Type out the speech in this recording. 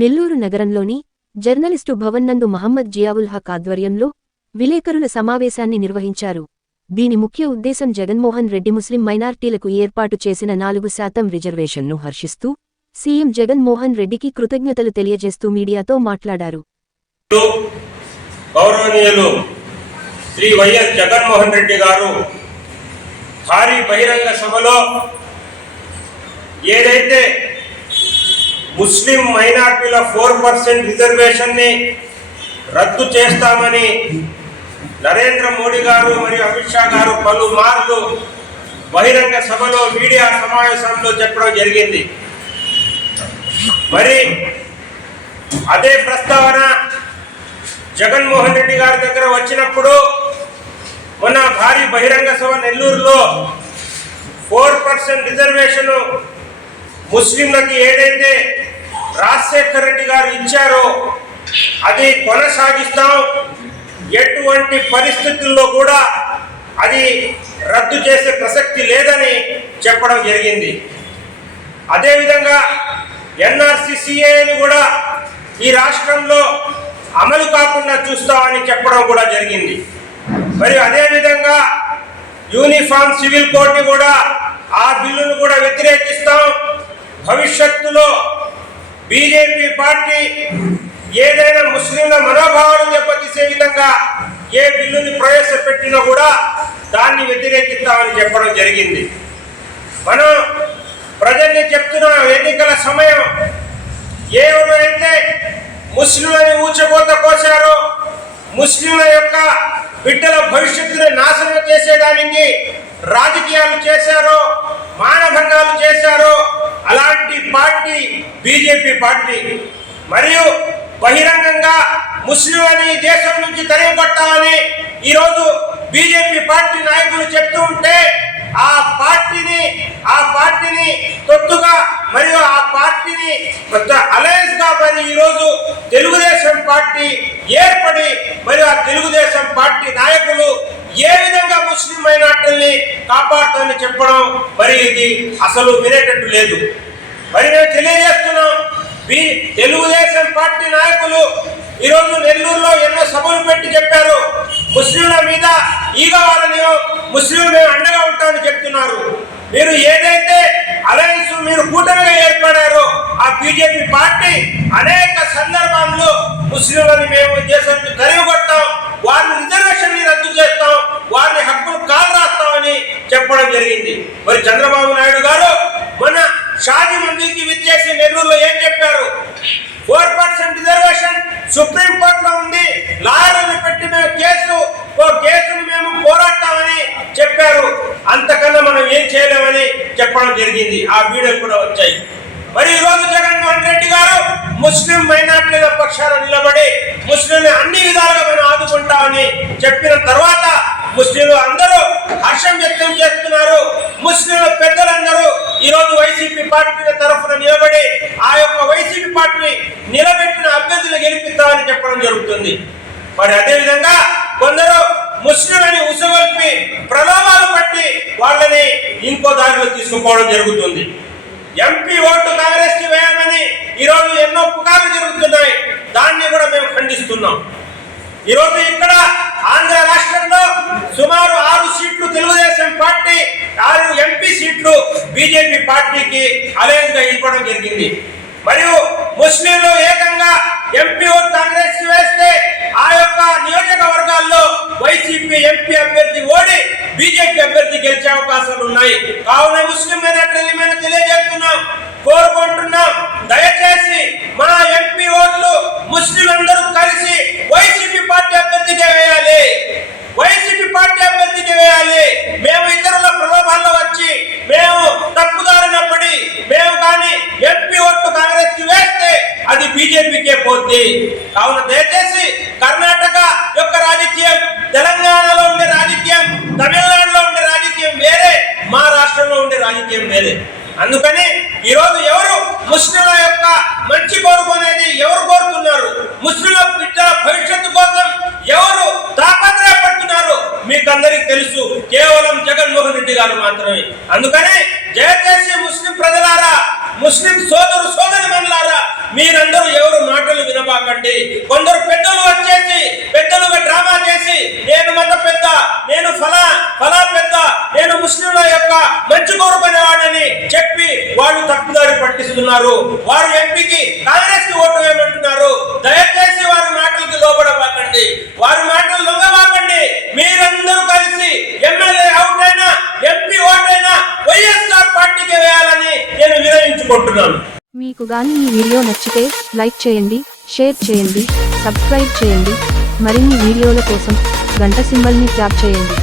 నెల్లూరు నగరంలోని జర్నలిస్టు భవన్ నందు మహమ్మద్ జియావుల్ హక్ ఆధ్వర్యంలో విలేకరుల సమావేశాన్ని నిర్వహించారు. దీని ముఖ్య ఉద్దేశం జగన్మోహన్ రెడ్డి ముస్లిం మైనార్టీలకు ఏర్పాటు చేసిన నాలుగు శాతం రిజర్వేషన్ను హర్షిస్తూ సీఎం జగన్మోహన్ రెడ్డికి కృతజ్ఞతలు తెలియజేస్తూ మీడియాతో మాట్లాడారు. గౌరవనీయులు శ్రీ వైఎస్ జగన్మోహన్ రెడ్డి గారు భారీ బహిరంగ సభలో ఏదైతే ముస్లిం మైనార్టీల ఫోర్ పర్సెంట్ రిజర్వేషన్ని రద్దు చేస్తామని నరేంద్ర మోడీ గారు మరియు అమిత్ షా గారు పలుమార్లు బహిరంగ సభలో మీడియా సమావేశంలో చెప్పడం జరిగింది. మరి అదే ప్రస్తావన జగన్మోహన్ రెడ్డి గారి దగ్గర వచ్చినప్పుడు మొన్న భారీ బహిరంగ సభ నెల్లూరులో ఫోర్ పర్సెంట్ రిజర్వేషన్ ముస్లింలకి ఏదైతే రాజశేఖర్ రెడ్డి గారు ఇచ్చారో. అది కొనసాగిస్తాం. ఎటువంటి పరిస్థితుల్లో కూడా అది రద్దు చేసే ప్రసక్తి లేదని చెప్పడం జరిగింది. అదేవిధంగా ఎన్ఆర్సిసిఏని కూడా ఈ రాష్ట్రంలో అమలు కాకుండా చూస్తామని చెప్పడం కూడా జరిగింది. మరియు అదేవిధంగా యూనిఫామ్ సివిల్ కోడ్ని కూడా ఆ బిల్లును కూడా వ్యతిరేకిస్తాం. భవిష్యత్తులో బీజేపీ పార్టీ ఏదైనా ముస్లింల మనోభావాలను దెబ్బతీసే విధంగా ఏ బిల్లుని ప్రవేశపెట్టినా కూడా దాన్ని వ్యతిరేకిస్తామని చెప్పడం జరిగింది. మనం ప్రజల్ని చెప్తున్న ఎన్నికల సమయం. ఎవరైతే ముస్లింలని ఊచకోత కోశారో ముస్లింల యొక్క బిడ్డల భవిష్యత్తుని నాశనం చేసేదానికి రాజకీయాలు చేశారో మానభంగాలు చేశారో అలాంటి పార్టీ బీజేపీ పార్టీ. మరియు బహిరంగంగా ముస్లింలని అని దేశం నుంచి తరిగిపట్టాలని ఈరోజు బీజేపీ పార్టీ నాయకులు చెప్తూ ఉంటే ఆ పార్టీని ఆ పార్టీని తొత్తుగా మరియు ఆ పార్టీని అలయన్స్గా మరి ఈరోజు తెలుగుదేశం పార్టీ ఏర్పడి మరియు ఆ తెలుగుదేశం పార్టీ నాయకులు ఏ విధంగా ముస్లిం మైనార్టీల్ని కాపాడుతామని చెప్పడం మరి ఇది అసలు వినేటట్టు లేదు. మరి మేము తెలియజేస్తున్నాం తెలుగుదేశం పార్టీ నాయకులు ఈరోజు నెల్లూరులో ఎన్నో సభలు పెట్టి చెప్పారు ముస్లింల మీద ఈగ వాళ్ళని ముస్లింలు మేము అండగా ఉంటామని చెప్తున్నారు. మీరు ఏదైతే అలయన్స్ మీరు కూటమిగా ఏర్పడారో ఆ బీజేపీ పార్టీ అనేక సందర్భాల్లో ముస్లింలని మేము దేశం తరిగికొట్టాం వారిని రిజర్వేషన్ రద్దు చేస్తాం వారిని హక్కులు కాలు రాస్తామని చెప్పడం జరిగింది మరి చంద్రబాబు నాయుడు గారు మన షాజీ మందిర్కి విచ్చేసి నెల్లూరులో ఏం చెప్పారు ఫోర్ పర్సెంట్ రిజర్వేషన్ సుప్రీం కోర్టులో ఉంది లాయర్లను పెట్టి మేము కేసు ఓ కేసును మేము పోరాడతామని చెప్పారు అంతకన్నా మనం ఏం చేయలేమని చెప్పడం జరిగింది. ఆ వీడియోలు కూడా వచ్చాయి. మరి ఈ రోజు జగన్మోహన్ రెడ్డి గారు ముస్లిం మైనార్టీల పక్షాన నిలబడి ముస్లింలు అన్ని విధాలుగా మనం ఆదుకుంటామని చెప్పిన తర్వాత ముస్లింలు అందరూ హర్షం వ్యక్తం చేస్తున్నారు. ముస్లింల పెద్దలందరూ ఈ రోజు వైసీపీ పార్టీ తరఫున నిలబడి ఆ యొక్క వైసీపీ పార్టీని నిలబెట్టిన అభ్యర్థులు గెలిపిస్తామని చెప్పడం జరుగుతుంది. మరి అదేవిధంగా కొందరు ముస్లింలని ఉసగొల్పి ప్రలోభాలు పట్టి వాళ్ళని ఇంకో దారిలో తీసుకుపోవడం జరుగుతుంది. ఎంపీ ఓటు కాంగ్రెస్కి వేయమని ఈరోజు ఎన్నో పుకార్లు జరుగుతున్నాయి. దాన్ని కూడా మేము ఖండిస్తున్నాం. ఈరోజు ఇక్కడ ఆంధ్ర రాష్ట్రంలో సుమారు ఆరు సీట్లు తెలుగుదేశం పార్టీ ఆరు ఎంపీ సీట్లు బీజేపీ పార్టీకి అలయంగా ఇవ్వడం జరిగింది. మరియు ముస్లింలు ఏ হবে। কারণ মুসলিম మంచి కొరకు అనేది ఎవరు కోరుతున్నారు? ముస్లిం బిడ్డల భవిష్యత్తు కోసం ఎవరు తాపత్రయపడుతున్నారు? మీకు అందరికి తెలుసు కేవలం జగన్మోహన్ రెడ్డి గారు మాత్రమే. అందుకని దయచేసి ముస్లిం ప్రజలారా ముస్లిం సోదరు సోదరి మనులారా మీరందరూ ఎవరు మాటలు వినబాకండి. కొందరు పెద్దలు వచ్చేసి పెద్దలుగా డ్రామా చేసి నేను మత పెద్ద నేను ఫలా ఫలా పెద్ద నేను ముస్లింల యొక్క మంచి కోరుకునేవాడని చెప్పి వాళ్ళు తప్పుదారి పట్టిస్తున్నారు. వారు తెలియజేసుకుంటున్నాను మీకు గాని ఈ వీడియో నచ్చితే లైక్ చేయండి షేర్ చేయండి సబ్స్క్రైబ్ చేయండి. మరిన్ని వీడియోల కోసం గంట సింబల్ని ట్యాప్ చేయండి.